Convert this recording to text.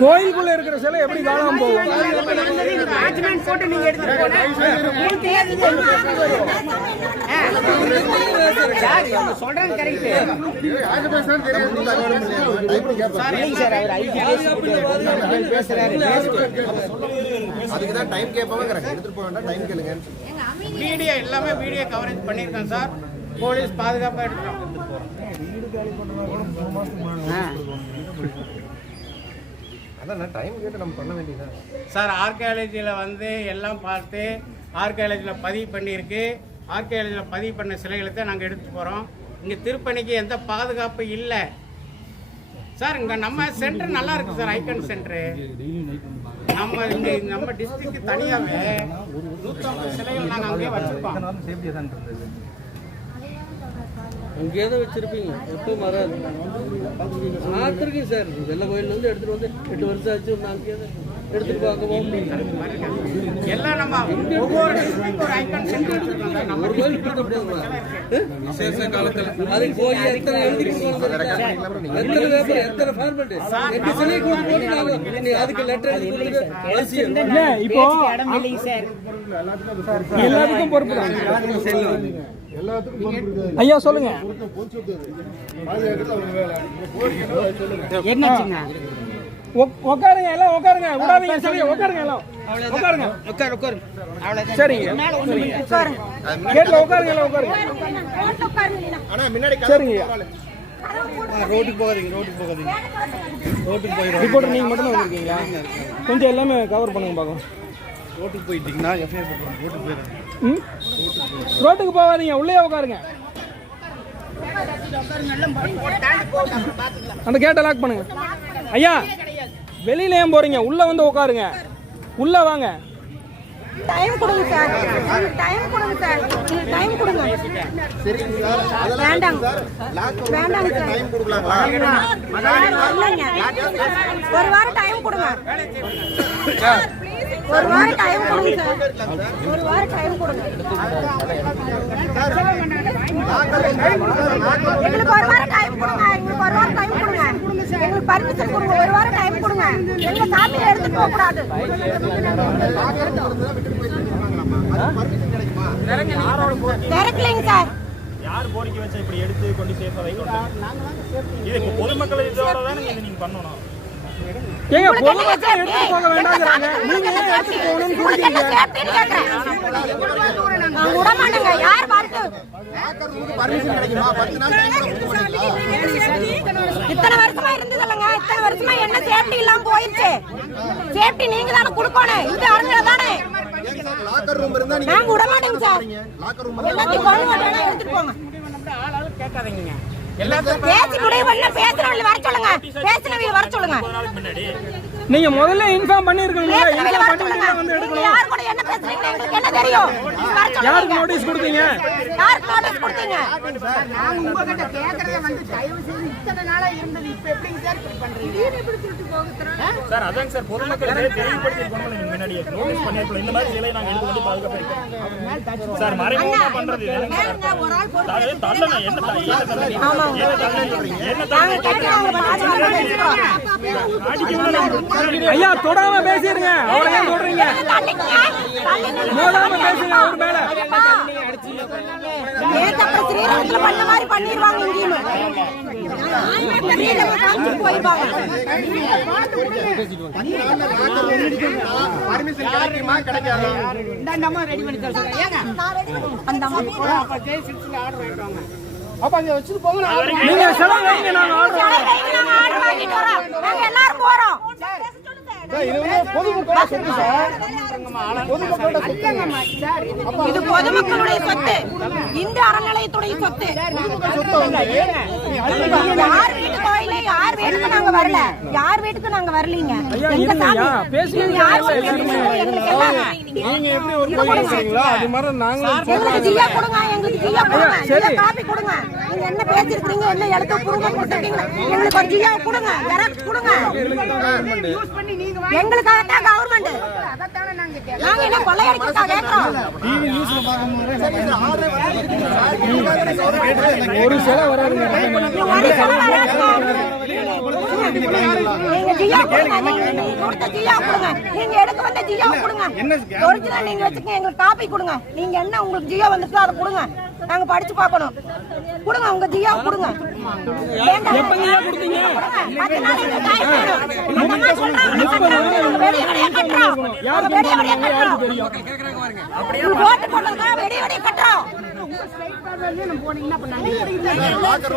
கோயிலுக்குள்ள இருக்கிற சிலை எப்படி காணாம போகும் சொல்றது கரெக்ட் இல்லைங்க சார் அவர் ஐடி பேசுறாரு. அதுக்கு தான் டைம் கேட்பாங்க எடுத்துட்டு போக வேண்டாம். டைம் கேளுங்க வீடியோ எல்லாமே வீடியோ கவரேஜ் பண்ணியிருக்கோம் சார். போலீஸ் பாதுகாப்பாக எடுக்கிறோம் அதான் டைம் கேட்டு நம்ம பண்ண வேண்டியதான் சார் ஆர்கியாலஜியில் வந்து எல்லாம் பார்த்து ஆர்கியாலஜியில் பதிவு பண்ணியிருக்கு. ஆர்கியாலஜியில் பதிவு பண்ண சிலைகளை தான் நாங்கள் எடுத்துட்டு போகிறோம் இங்கே திருப்பணிக்கு எந்த பாதுகாப்பு இல்லை. சார் இங்கே நம்ம சென்டர் நல்லா இருக்கு சார் ஐக்கன் சென்டரு நம்ம இங்கே நம்ம டிஸ்ட்ரிக்ட் தனியாகவே நூற்றம்பது சிலைகள் நாங்கள் அங்கேயே வச்சுருக்கோம். அங்கேயே தான் எப்போ எப்பவும் வராது. பார்த்துருக்கேன் சார். வெள்ள கோயிலேருந்து எடுத்துகிட்டு வந்து எட்டு வருஷம் ஆச்சு ஒன்று அங்கேயே தான் எடுத்துட்டு எல்லாம் நம்ம ஒவ்வொரு டிஸ்ட்ரிக்ட் ஒரு ஐக்கன் சென்டர் வச்சுருக்கோம் சார் நம்ம ஒரு கோயில் கொடுக்க முடியாதுமா அதுக்கு போய் எத்தனை எழுதி கொடுக்கணும் எத்தனை பேப்பர் எத்தனை ஃபார்மெட் எட்டு சிலை நாங்க நீ அதுக்கு லெட்டர் எழுதி அவசியம் இல்லை. இப்போ எல்லாத்துக்கும் பொறுப்பு தான். ஐயா சொல்லுங்க. என்னாச்சுங்க? உக்- உட்காருங்க எல்லாம் உட்காருங்க விடாதீங்க சரி உட்காருங்க எல்லாம். உட்காருங்க உட்காரு உட்காரு அவ்வளவுதான். சரிங்க. கேட்ல உட்காருங்க எல்லாம் உட்காருங்க சரிங்க. ரோட்டுக்கு போகாதீங்க ரோட்டுக்கு போகாதீங்க. ரோட்டுக்கு போயிடும் ரிப்போர்ட்டர் நீங்க மட்டும் தான் வந்திருக்கீங்களா? கொஞ்சம் எல்லாமே கவர் பண்ணுங்க பார்க்கலாம் ரோட்டுக்கு போயிட்டீங்கன்னா எஃப்ஐஆர் போட்டுருவோம் ரோட்டுக்கு போயிடுறேன் ம்? ரோட்டுக்கு போகாதீங்க உள்ளே உட்காருங்க அந்த கேட்டை லாக் பண்ணுங்க. ஐயா வெளியில ஏன் போறீங்க. உள்ள வந்து உட்காருங்க உள்ள வாங்க. டைம் கொடுங்க சார் டைம் கொடுங்க சார் டைம் கொடுங்க. வேண்டாங்க. வேண்டாங்க சார் டைம் கொடுக்கலாங்களா ஒரு வாரம் டைம் கொடுங்க. ஒரு வாரம் டைம் கொடுங்க சார் ஒரு வாரம் டைம் கொடுங்க. எங்களுக்கு ஒரு வாரம் டைம் கொடுங்க எங்களுக்கு ஒரு வாரம் டைம் கொடுங்க எங்களுக்கு பர்மிஷன் கொடுங்க. ஒரு வாரம் டைம் கொடுங்க. எங்க சாமியை எடுத்துட்டு போக கூடாது. திறக்கலைங்க சார். யார் கோரிக்கை வச்சா இப்படி எடுத்து கொண்டு சேஃபா வைக்கணும் இது இப்போ பொதுமக்கள் இதோட தானே இது நீங்க பண்ணணும். ஏங்க பொதுமக்கள் போக நீங்க ஏன் போகணும்னு நான் விட மாட்டேங்க இத்தனை வருஷமா இருந்தது இல்லைங்க இத்தனை வருஷமா என்ன சேஃப்டி இல்லாம போயிருச்சு சேஃப்டி நீங்க தானே கொடுக்கணும். இது அரங்க தானே. லாக்கர் ரூம் இருந்தா நீங்க நாங்க விட மாட்டேங்க சார். லாக்கர் ரூம் எல்லாத்தையும் கொண்டு எடுத்துட்டு போங்க. ஆள் ஆள் கேட்காதீங்க பேசி முடிவு பண்ண பேசுறவங்க வர சொல்லுங்க. பேசினவங்க வர சொல்லுங்க. நீங்க முதல்ல இன்ஃபார்ம் பண்ணிருக்கீங்க இன்ஃபார்ம் பண்ணிட்டு வந்து எடுக்கணும். யாருக்கு நோட்டீஸ் கொடுத்தீங்க? கொடுத்தீங்க நான் உங்ககிட்ட கேக்குறத வந்து தயவு செய்து இத்தனை நாளா இருந்தது இப்ப எப்படிங்க சார் இப்படி பண்றீங்க? சார் அதாங்க சார் பொதுமக்களுக்கு தெளிவுபடுத்தி கொண்டு நீங்க முன்னாடி நோட்டீஸ் பண்ணிருக்கலாம் இந்த மாதிரி சிலை நாங்க எடுத்து வந்து பாதுகாப்பு சார் மறைமுகமா பண்றது சார். ஒரு ஆள் போட்டு தள்ளணும் என்ன என்ன. ஐயா தொடாம பேசிருங்க. அவரை ஏன் பேசுங்க அவர் மேல. நேத்து அப்புறம் ஸ்ரீரங்கத்துல பண்ண மாதிரி பண்ணிருவாங்க இங்கேயும். நீங்க செலவு நாங்க ஆர்டர் வாங்கிட்டு வரோம். நாங்க எல்லாரும் போறோம். இது பொதுமக்களுடைய சொத்து. இந்து அறநிலையத்துடைய சொத்து. யார் வீட்டுக்கு நாங்க வரல. யார் வீட்டுக்கு நாங்க வரலீங்க? எங்க சாமி. பேசுங்க. நீங்க யார் நீங்க எப்படி ஒரு கோயில் வச்சுறீங்களோ அது மாதிரி நாங்களும் எங்களுக்கு ஜியா கொடுங்க. எங்களுக்கு ஜியா கொடுங்க. சரி. ஜியா காப்பி கொடுங்க. நீங்க என்ன பேசிருக்கீங்க? என்ன எழுத்து பூர்வமா கொடுத்துருக்கீங்க எங்களுக்கு ஒரு ஜியா கொடுங்க. ஜெராக்ஸ் கொடுங்க. எங்களுக்காக தான் கவர்மெண்ட் நாங்க. நாங்க என்ன கொள்ளையடிக்கிறதா கேட்கிறோம் ஒரு சிலை வராதுங்க. நீங்க ஜியோ கொடுங்க நீங்க கொடுத்த ஜியோ கொடுங்க நீங்க எடுக்க வந்த ஜியோ கொடுங்க ஒரிஜினல் நீங்க வச்சுக்கங்க எங்களுக்கு காப்பி கொடுங்க நீங்க என்ன உங்களுக்கு ஜியோ வந்துச்சோ அதை கொடுங்க நாங்க படிச்சு பார்க்கணும் கொடுங்க உங்க ஜியோ கொடுங்க வெடி வெடி ஓட்டு போட்டதுக்காக வெடி வெடியா கட்டுறோம் லாக்கர்